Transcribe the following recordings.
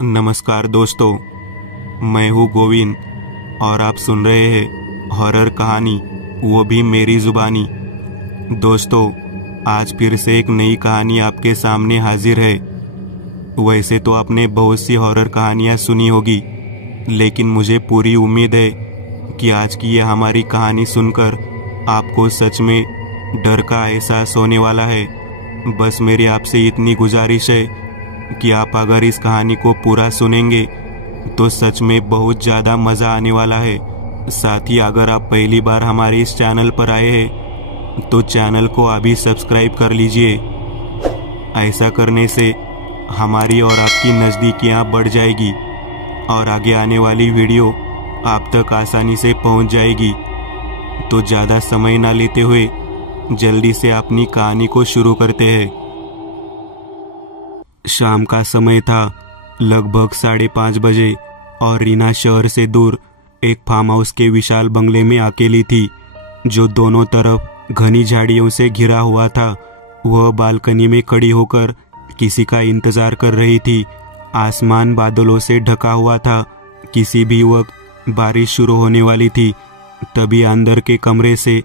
नमस्कार दोस्तों, मैं हूँ गोविंद और आप सुन रहे हैं हॉरर कहानी, वो भी मेरी जुबानी। दोस्तों, आज फिर से एक नई कहानी आपके सामने हाजिर है। वैसे तो आपने बहुत सी हॉरर कहानियाँ सुनी होगी, लेकिन मुझे पूरी उम्मीद है कि आज की यह हमारी कहानी सुनकर आपको सच में डर का एहसास होने वाला है। बस मेरी आपसे इतनी गुजारिश है कि आप अगर इस कहानी को पूरा सुनेंगे तो सच में बहुत ज़्यादा मज़ा आने वाला है। साथ ही अगर आप पहली बार हमारे इस चैनल पर आए हैं तो चैनल को अभी सब्सक्राइब कर लीजिए। ऐसा करने से हमारी और आपकी नज़दीकियाँ बढ़ जाएगी और आगे आने वाली वीडियो आप तक आसानी से पहुंच जाएगी। तो ज़्यादा समय ना लेते हुए जल्दी से अपनी कहानी को शुरू करते हैं। शाम का समय था, लगभग 5:30 बजे, और रीना शहर से दूर एक फार्म हाउस के विशाल बंगले में अकेली थी, जो दोनों तरफ घनी झाड़ियों से घिरा हुआ था। वह बालकनी में खड़ी होकर किसी का इंतजार कर रही थी। आसमान बादलों से ढका हुआ था, किसी भी वक्त बारिश शुरू होने वाली थी। तभी अंदर के कमरे से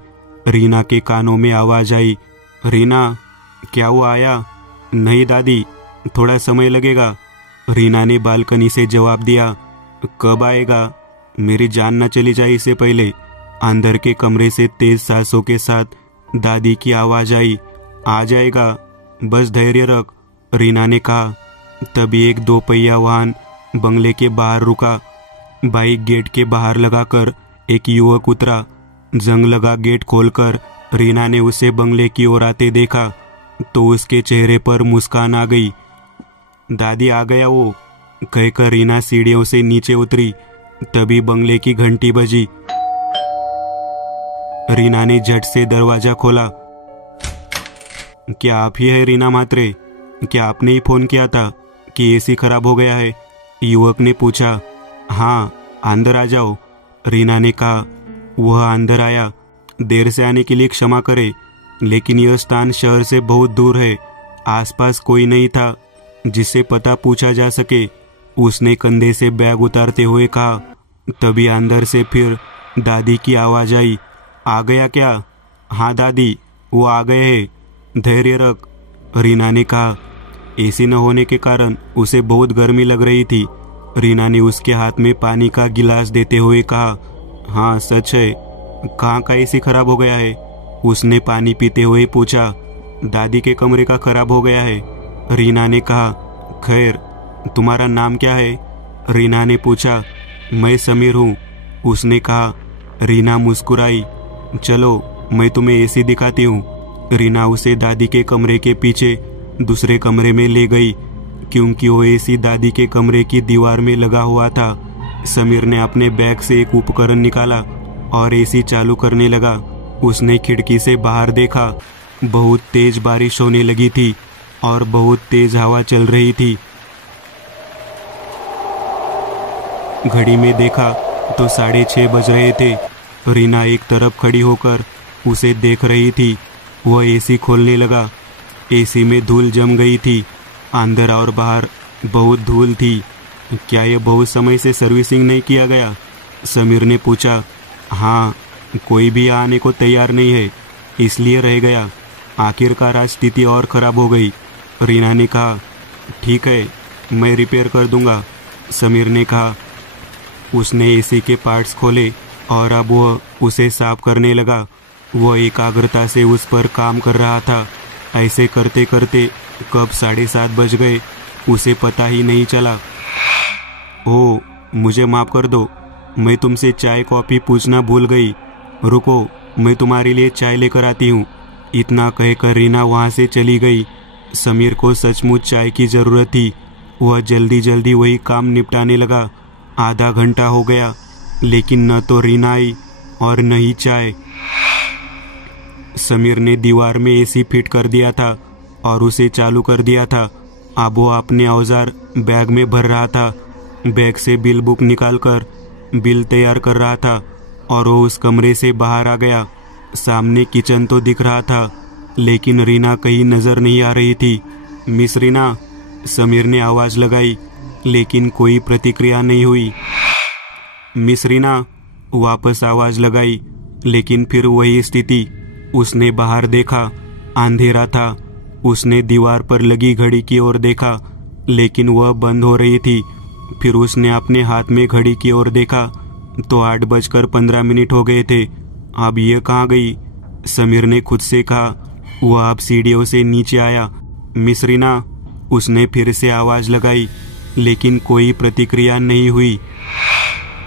रीना के कानों में आवाज आई, रीना, क्या हुआ, आया? नहीं दादी, थोड़ा समय लगेगा, रीना ने बालकनी से जवाब दिया। कब आएगा? मेरी जान न चली जाए इससे पहले। अंदर के कमरे से तेज सांसों के साथ दादी की आवाज आई, आ जाएगा, बस धैर्य रख, रीना ने कहा। तभी एक 2 पहिया वाहन बंगले के बाहर रुका। बाइक गेट के बाहर लगाकर एक युवक उतरा। जंग लगा गेट खोलकर रीना ने उसे बंगले की ओर आते देखा तो उसके चेहरे पर मुस्कान आ गई। दादी, आ गया वो, कहकर रीना सीढ़ियों से नीचे उतरी। तभी बंगले की घंटी बजी। रीना ने झट से दरवाजा खोला। क्या आप ही है रीना म्हात्रे? क्या आपने ही फोन किया था कि एसी खराब हो गया है? युवक ने पूछा। हाँ, अंदर आ जाओ, रीना ने कहा। वह अंदर आया। देर से आने के लिए क्षमा करे, लेकिन यह स्थान शहर से बहुत दूर है। आसपास कोई नहीं था जिससे पता पूछा जा सके, उसने कंधे से बैग उतारते हुए कहा। तभी अंदर से फिर दादी की आवाज आई, आ गया क्या? हाँ दादी, वो आ गए हैं, धैर्य रख, रीना ने कहा। एसी न होने के कारण उसे बहुत गर्मी लग रही थी। रीना ने उसके हाथ में पानी का गिलास देते हुए कहा, हाँ सच है, कहाँ का एसी खराब हो गया है? उसने पानी पीते हुए पूछा। दादी के कमरे का खराब हो गया है, रीना ने कहा। खैर, तुम्हारा नाम क्या है? रीना ने पूछा। मैं समीर हूँ, उसने कहा। रीना मुस्कुराई। चलो, मैं तुम्हें एसी दिखाती हूँ। रीना उसे दादी के कमरे के पीछे दूसरे कमरे में ले गई, क्योंकि वो एसी दादी के कमरे की दीवार में लगा हुआ था। समीर ने अपने बैग से एक उपकरण निकाला और एसी चालू करने लगा। उसने खिड़की से बाहर देखा। बहुत तेज बारिश होने लगी थी और बहुत तेज हवा चल रही थी। घड़ी में देखा तो 6:30 बज रहे थे। रीना एक तरफ खड़ी होकर उसे देख रही थी। वह एसी खोलने लगा। एसी में धूल जम गई थी। अंदर और बाहर बहुत धूल थी। क्या यह बहुत समय से सर्विसिंग नहीं किया गया? समीर ने पूछा। हाँ, कोई भी आने को तैयार नहीं है, इसलिए रह गया। आखिरकार आज स्थिति और खराब हो गई, रीना ने कहा। ठीक है, मैं रिपेयर कर दूंगा, समीर ने कहा। उसने एसी के पार्ट्स खोले और अब वह उसे साफ करने लगा। वह एकाग्रता से उस पर काम कर रहा था। ऐसे करते करते कब 7:30 बज गए उसे पता ही नहीं चला। ओह, मुझे माफ़ कर दो, मैं तुमसे चाय कॉफ़ी पूछना भूल गई। रुको, मैं तुम्हारे लिए चाय लेकर आती हूँ। इतना कहकर रीना वहाँ से चली गई। समीर को सचमुच चाय की ज़रूरत थी। वह जल्दी जल्दी वही काम निपटाने लगा। आधा घंटा हो गया, लेकिन न तो रीना आई और न ही चाय। समीर ने दीवार में एसी फिट कर दिया था और उसे चालू कर दिया था। अब वो अपने औजार बैग में भर रहा था। बैग से बिल बुक निकालकर बिल तैयार कर रहा था और वो उस कमरे से बाहर आ गया। सामने किचन तो दिख रहा था, लेकिन रीना कहीं नजर नहीं आ रही थी। मिस रीना, समीर ने आवाज लगाई। लेकिन कोई प्रतिक्रिया नहीं हुई। मिस रीना, वापस आवाज लगाई, लेकिन फिर वही स्थिति। उसने बाहर देखा, अंधेरा था। उसने दीवार पर लगी घड़ी की ओर देखा, लेकिन वह बंद हो रही थी। फिर उसने अपने हाथ में घड़ी की ओर देखा तो 8:15 हो गए थे। अब यह कहाँ गई? समीर ने खुद से कहा। वह अब सीढ़ियों से नीचे आया। मिस रीना, उसने फिर से आवाज लगाई, लेकिन कोई प्रतिक्रिया नहीं हुई।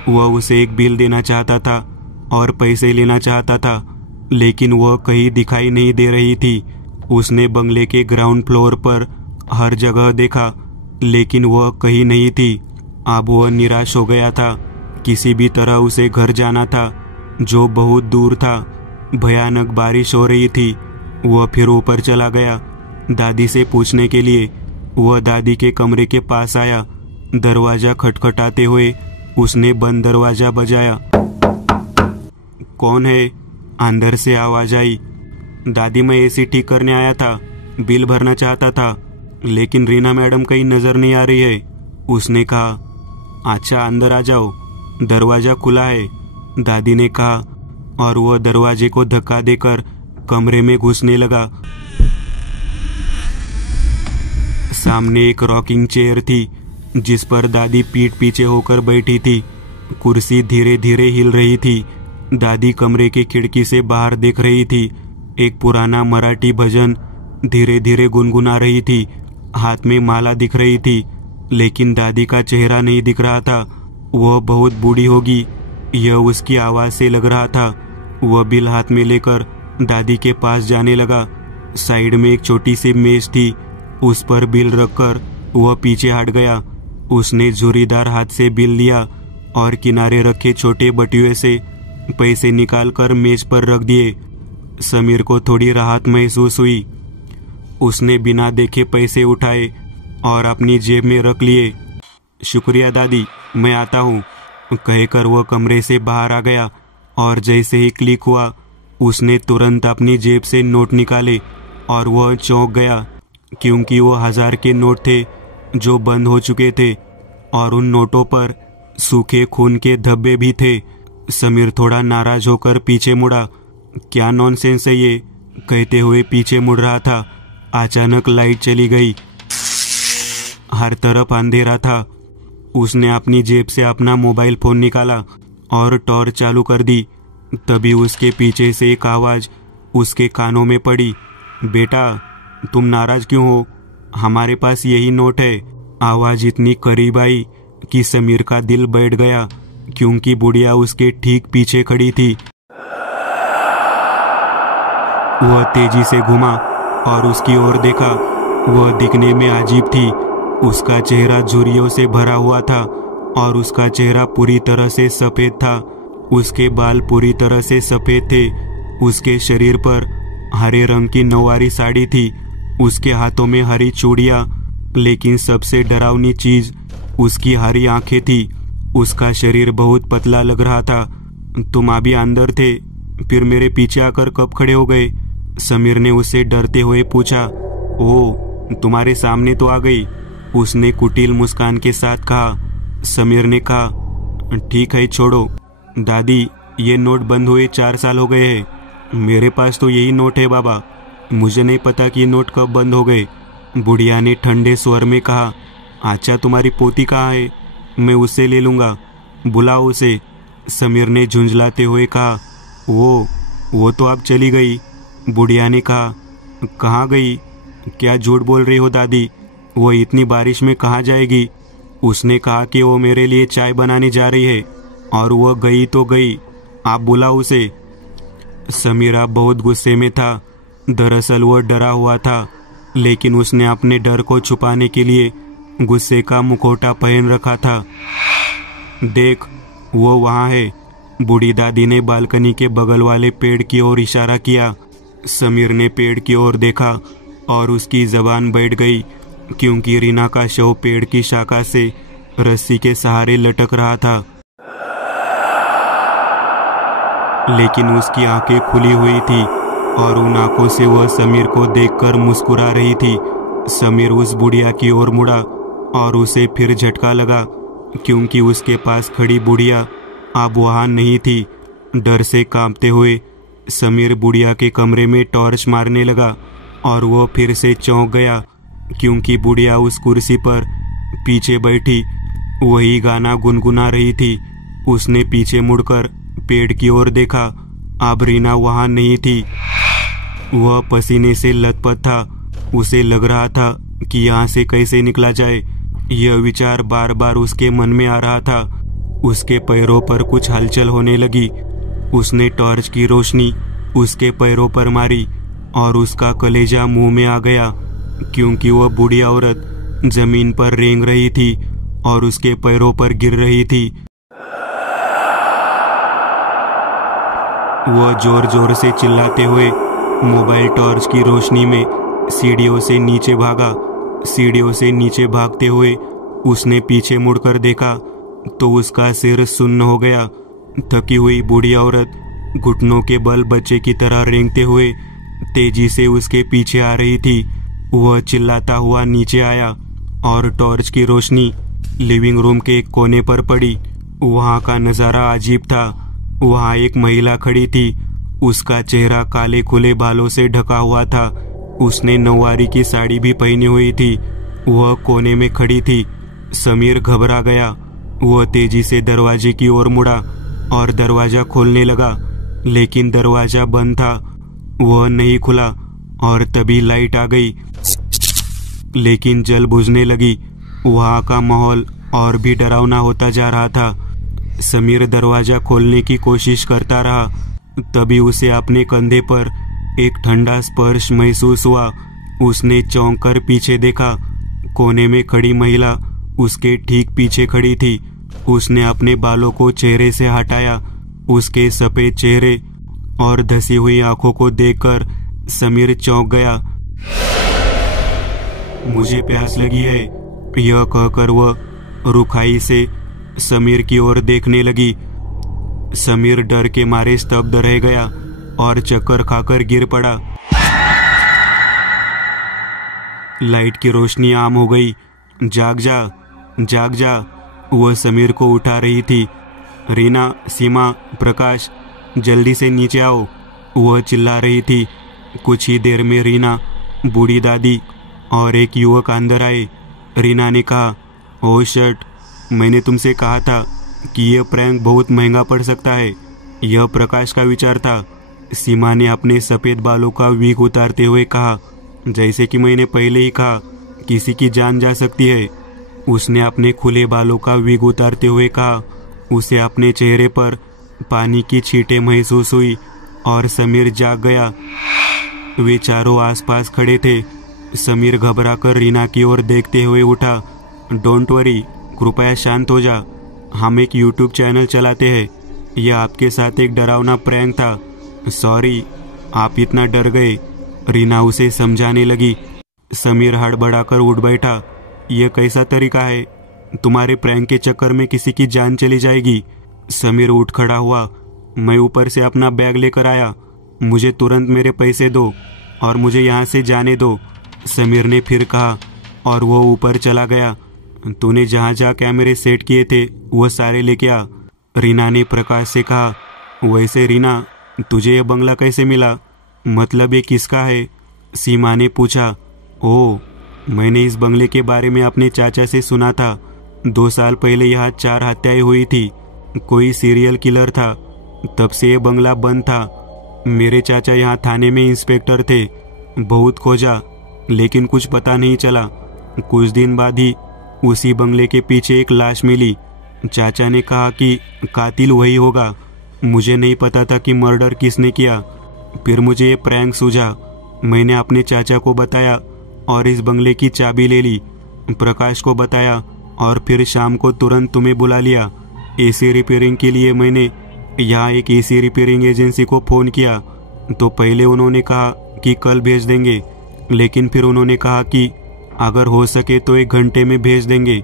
वह उसे एक बिल देना चाहता था और पैसे लेना चाहता था, लेकिन वह कहीं दिखाई नहीं दे रही थी। उसने बंगले के ग्राउंड फ्लोर पर हर जगह देखा, लेकिन वह कहीं नहीं थी। अब वह निराश हो गया था। किसी भी तरह उसे घर जाना था, जो बहुत दूर था। भयानक बारिश हो रही थी। वह फिर ऊपर चला गया दादी से पूछने के लिए। वह दादी के कमरे के पास आया। दरवाजा खटखटाते हुए उसने बंद दरवाजा बजाया। कौन है? अंदर से आवाज आई। दादी, मैं एसी ठीक करने आया था, बिल भरना चाहता था, लेकिन रीना मैडम कहीं नजर नहीं आ रही है, उसने कहा। अच्छा, अंदर आ जाओ, दरवाजा खुला है, दादी ने कहा, और वह दरवाजे को धक्का देकर कमरे में घुसने लगा। सामने एक रॉकिंग चेयर थी, जिस पर दादी पीठ पीछे होकर बैठी थी। कुर्सी धीरे धीरे हिल रही थी। दादी कमरे की खिड़की से बाहर देख रही थी। एक पुराना मराठी भजन धीरे धीरे गुनगुना रही थी। हाथ में माला दिख रही थी, लेकिन दादी का चेहरा नहीं दिख रहा था। वह बहुत बूढ़ी होगी, यह उसकी आवाज से लग रहा था। वह बिल हाथ में लेकर दादी के पास जाने लगा। साइड में एक छोटी सी मेज थी, उस पर बिल रखकर वह पीछे हट गया। उसने झुर्रीदार हाथ से बिल लिया और किनारे रखे छोटे बटुए से पैसे निकालकर मेज पर रख दिए। समीर को थोड़ी राहत महसूस हुई। उसने बिना देखे पैसे उठाए और अपनी जेब में रख लिए। शुक्रिया दादी, मैं आता हूँ, कहकर वह कमरे से बाहर आ गया। और जैसे ही क्लिक हुआ, उसने तुरंत अपनी जेब से नोट निकाले और वह चौंक गया, क्योंकि वो 1000 के नोट थे जो बंद हो चुके थे, और उन नोटों पर सूखे खून के धब्बे भी थे। समीर थोड़ा नाराज होकर पीछे मुड़ा। क्या नॉनसेंस है ये, कहते हुए पीछे मुड़ रहा था। अचानक लाइट चली गई। हर तरफ अंधेरा था। उसने अपनी जेब से अपना मोबाइल फोन निकाला और टॉर्च चालू कर दी। तभी उसके पीछे से एक आवाज उसके कानों में पड़ी। बेटा, तुम नाराज क्यों हो? हमारे पास यही नोट है। आवाज इतनी करीब आई कि समीर का दिल बैठ गया, क्योंकि बुढ़िया उसके ठीक पीछे खड़ी थी। वह तेजी से घुमा और उसकी ओर देखा। वह दिखने में अजीब थी। उसका चेहरा झुर्रियों से भरा हुआ था और उसका चेहरा पूरी तरह से सफेद था। उसके बाल पूरी तरह से सफेद थे। उसके शरीर पर हरे रंग की नौवारी साड़ी थी। उसके हाथों में हरी चूड़ियां, लेकिन सबसे डरावनी चीज उसकी हरी आंखें थी। उसका शरीर बहुत पतला लग रहा था। तुम अभी अंदर थे, फिर मेरे पीछे आकर कब खड़े हो गए? समीर ने उसे डरते हुए पूछा। ओह, तुम्हारे सामने तो आ गई, उसने कुटिल मुस्कान के साथ कहा। समीर ने कहा, ठीक है, छोड़ो। दादी, ये नोट बंद हुए 4 साल हो गए हैं। मेरे पास तो यही नोट है बाबा, मुझे नहीं पता कि ये नोट कब बंद हो गए, बुढ़िया ने ठंडे स्वर में कहा। अच्छा, तुम्हारी पोती कहाँ है? मैं उससे ले लूँगा, बुलाओ उसे, समीर ने झुंझलाते हुए कहा। वो तो अब चली गई, बुढ़िया ने कहा। कहाँ गई? क्या झूठ बोल रही हो दादी, वो इतनी बारिश में कहाँ जाएगी? उसने कहा कि वो मेरे लिए चाय बनाने जा रही है, और वह गई तो गई, आप बुलाओ उसे। समीरा बहुत गुस्से में था। दरअसल वह डरा हुआ था, लेकिन उसने अपने डर को छुपाने के लिए गुस्से का मुखौटा पहन रखा था। देख, वो वहाँ है, बूढ़ी दादी ने बालकनी के बगल वाले पेड़ की ओर इशारा किया। समीर ने पेड़ की ओर देखा और उसकी जबान बैठ गई, क्योंकि रीना का शव पेड़ की शाखा से रस्सी के सहारे लटक रहा था, लेकिन उसकी आंखें खुली हुई थी और उन आंखों से वह समीर को देखकर मुस्कुरा रही थी। समीर उस बुढ़िया की ओर मुड़ा और उसे फिर झटका लगा क्योंकि उसके पास खड़ी बुढ़िया अब वहाँ नहीं थी। डर से कांपते हुए समीर बुढ़िया के कमरे में टॉर्च मारने लगा और वो फिर से चौंक गया क्योंकि बुढ़िया उस कुर्सी पर पीछे बैठी वही गाना गुनगुना रही थी। उसने पीछे मुड़कर पेड़ की ओर देखा। अब रीना वहाँ नहीं थी। वह पसीने से लथपथ था। उसे लग रहा था कि यहाँ से कैसे निकला जाए। यह विचार बार बार उसके मन में आ रहा था। उसके पैरों पर कुछ हलचल होने लगी। उसने टॉर्च की रोशनी उसके पैरों पर मारी और उसका कलेजा मुंह में आ गया क्योंकि वह बूढ़ी औरत जमीन पर रेंग रही थी और उसके पैरों पर गिर रही थी। वह जोर जोर से चिल्लाते हुए मोबाइल टॉर्च की रोशनी में सीढ़ियों से नीचे भागा। सीढ़ियों से नीचे भागते हुए उसने पीछे मुड़कर देखा तो उसका सिर सुन्न हो गया। थकी हुई बूढ़ी औरत घुटनों के बल बच्चे की तरह रेंगते हुए तेजी से उसके पीछे आ रही थी। वह चिल्लाता हुआ नीचे आया और टॉर्च की रोशनी लिविंग रूम के एक कोने पर पड़ी। वहाँ का नज़ारा अजीब था। वहाँ एक महिला खड़ी थी। उसका चेहरा काले खुले बालों से ढका हुआ था। उसने नौवारी की साड़ी भी पहनी हुई थी। वह कोने में खड़ी थी। समीर घबरा गया। वह तेजी से दरवाजे की ओर मुड़ा और दरवाजा खोलने लगा, लेकिन दरवाजा बंद था। वह नहीं खुला और तभी लाइट आ गई, लेकिन जल बुझने लगी। वहाँ का माहौल और भी डरावना होता जा रहा था। समीर दरवाजा खोलने की कोशिश करता रहा। तभी उसे अपने कंधे पर एक ठंडा स्पर्श महसूस हुआ। उसने चौंक कर पीछे देखा। कोने में खड़ी महिला उसके ठीक पीछे खड़ी थी। उसने अपने बालों को चेहरे से हटाया। उसके सफेद चेहरे और धसी हुई आंखों को देखकर समीर चौंक गया। मुझे प्यास लगी है, यह कहकर वह रुखाई से समीर की ओर देखने लगी। समीर डर के मारे स्तब्ध रह गया और चक्कर खाकर गिर पड़ा। लाइट की रोशनी आम हो गई। जाग जा, जाग जा, वह समीर को उठा रही थी। रीना, सीमा, प्रकाश, जल्दी से नीचे आओ, वह चिल्ला रही थी। कुछ ही देर में रीना, बूढ़ी दादी और एक युवक अंदर आए। रीना ने कहा, ओह शर्ट, मैंने तुमसे कहा था कि यह प्रैंक बहुत महंगा पड़ सकता है। यह प्रकाश का विचार था। सीमा ने अपने सफ़ेद बालों का विग उतारते हुए कहा, जैसे कि मैंने पहले ही कहा, किसी की जान जा सकती है। उसने अपने खुले बालों का विग उतारते हुए कहा। उसे अपने चेहरे पर पानी की छींटें महसूस हुई और समीर जाग गया। वे चारों आसपास खड़े थे। समीर घबराकर रीना की ओर देखते हुए उठा। डोंट वरी, कृपया शांत हो जा। हम एक यूट्यूब चैनल चलाते हैं। यह आपके साथ एक डरावना प्रैंक था। सॉरी, आप इतना डर गए। रीना उसे समझाने लगी। समीर हड़बड़ाकर उठ बैठा। यह कैसा तरीका है? तुम्हारे प्रैंक के चक्कर में किसी की जान चली जाएगी। समीर उठ खड़ा हुआ। मैं ऊपर से अपना बैग लेकर आया। मुझे तुरंत मेरे पैसे दो और मुझे यहाँ से जाने दो, समीर ने फिर कहा और वो ऊपर चला गया। तूने जहाँ जहाँ कैमरे सेट किए थे वो सारे लेके आ, रीना ने प्रकाश से कहा। वैसे रीना, तुझे यह बंगला कैसे मिला? मतलब ये किसका है? सीमा ने पूछा। ओह, मैंने इस बंगले के बारे में अपने चाचा से सुना था। 2 साल पहले यहाँ 4 हत्याएं हुई थी। कोई सीरियल किलर था। तब से ये बंगला बंद था। मेरे चाचा यहाँ थाने में इंस्पेक्टर थे। बहुत खोजा, लेकिन कुछ पता नहीं चला। कुछ दिन बाद ही उसी बंगले के पीछे एक लाश मिली। चाचा ने कहा कि कातिल वही होगा। मुझे नहीं पता था कि मर्डर किसने किया। फिर मुझे ये प्रैंक सूझा। मैंने अपने चाचा को बताया और इस बंगले की चाबी ले ली। प्रकाश को बताया और फिर शाम को तुरंत तुम्हें बुला लिया। एसी रिपेयरिंग के लिए मैंने यहाँ एक एसी रिपेयरिंग एजेंसी को फ़ोन किया तो पहले उन्होंने कहा कि कल भेज देंगे, लेकिन फिर उन्होंने कहा कि अगर हो सके तो 1 घंटे में भेज देंगे,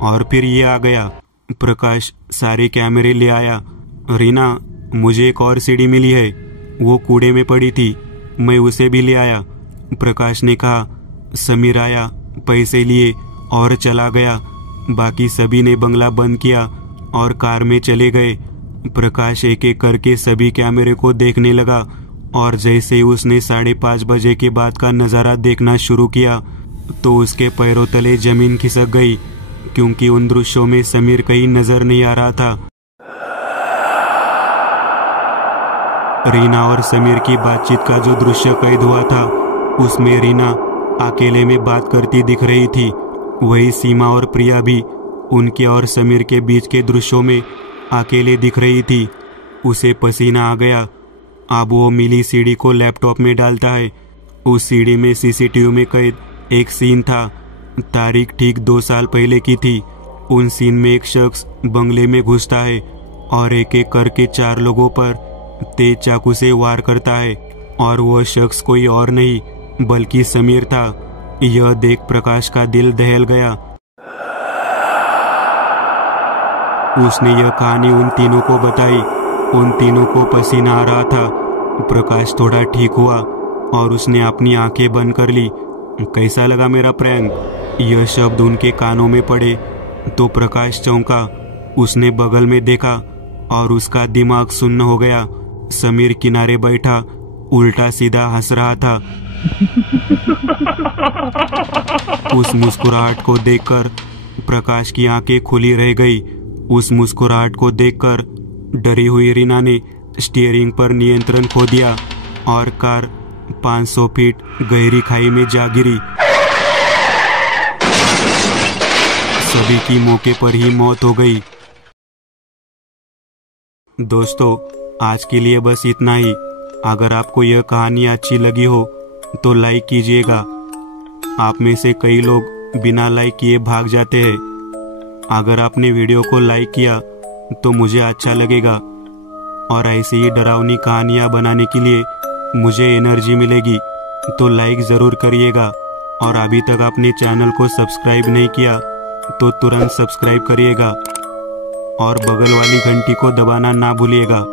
और फिर ये आ गया। प्रकाश सारे कैमरे ले आया। रीना, मुझे एक और सीडी मिली है। वो कूड़े में पड़ी थी, मैं उसे भी ले आया, प्रकाश ने कहा। समीर आया, पैसे लिए और चला गया। बाकी सभी ने बंगला बंद किया और कार में चले गए। प्रकाश एक एक करके सभी कैमरे को देखने लगा और जैसे ही उसने 5:30 बजे के बाद का नज़ारा देखना शुरू किया तो उसके पैरों तले जमीन खिसक गई, क्योंकि उन दृश्यों में समीर कहीं नजर नहीं आ रहा था। रीना और समीर की बातचीत का जो दृश्य कैद हुआ था उसमें रीना अकेले में बात करती दिख रही थी। वही सीमा और प्रिया भी उनके और समीर के बीच के दृश्यों में अकेले दिख रही थी। उसे पसीना आ गया। अब वो मिली सीडी को लैपटॉप में डालता है। उस सीडी में सीसीटीवी में कैद एक सीन था। तारीख ठीक 2 साल पहले की थी। उन सीन में एक शख्स बंगले में घुसता है और एक एक करके 4 लोगों पर तेज चाकू से वार करता है और वह शख्स कोई और नहीं बल्कि समीर था। यह देख प्रकाश का दिल दहल गया। उसने यह कहानी उन तीनों को बताई। उन तीनों को पसीना आ रहा था। प्रकाश थोड़ा ठीक हुआ और उसने अपनी आंखें बंद कर ली। कैसा लगा मेरा प्रैंक? यह शब्द उनके कानों में पड़े तो प्रकाश चौंका। उसने बगल में देखा और उसका दिमाग सुन्न हो गया। समीर किनारे बैठा उल्टा सीधा हंस रहा था। उस मुस्कुराहट को देखकर प्रकाश की आंखें खुली रह गई। उस मुस्कुराहट को देखकर डरी हुई रीना ने स्टीयरिंग पर नियंत्रण खो दिया और कार 500 फीट गहरी खाई में जा गिरी। सभी की मौके पर ही मौत हो गई। दोस्तों, आज के लिए बस इतना ही। अगर आपको यह कहानी अच्छी लगी हो तो लाइक कीजिएगा। आप में से कई लोग बिना लाइक किए भाग जाते हैं। अगर आपने वीडियो को लाइक किया तो मुझे अच्छा लगेगा और ऐसी ही डरावनी कहानियाँ बनाने के लिए मुझे एनर्जी मिलेगी। तो लाइक ज़रूर करिएगा और अभी तक आपने चैनल को सब्सक्राइब नहीं किया तो तुरंत सब्सक्राइब करिएगा और बगल वाली घंटी को दबाना ना भूलिएगा।